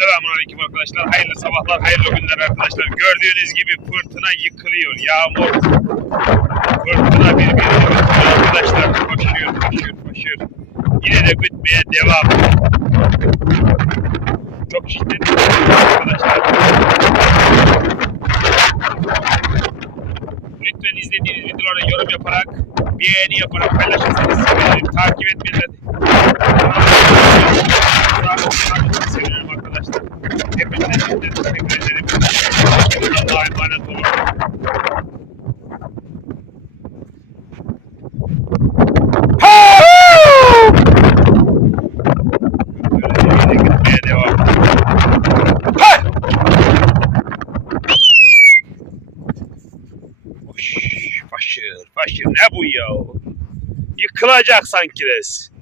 Selamünaleyküm arkadaşlar. Hayırlı sabahlar, hayırlı günler arkadaşlar. Gördüğünüz gibi fırtına yıkılıyor. Yağmur, fırtına birbirini yıkılıyor arkadaşlar. Koşuyor. Yine de gütmeye devam. Çok şiddetli arkadaşlar. Lütfen izlediğiniz videolara yorum yaparak, beğeni yaparak paylaşırsanız sevinirim. Takip etmeyi sevinirim arkadaşlar. Hepinize teşekkür ederim. Allah'a emanet olun. Böyle gitmeye devam. Faşır ne bu ya? Yıkılacak sanki res.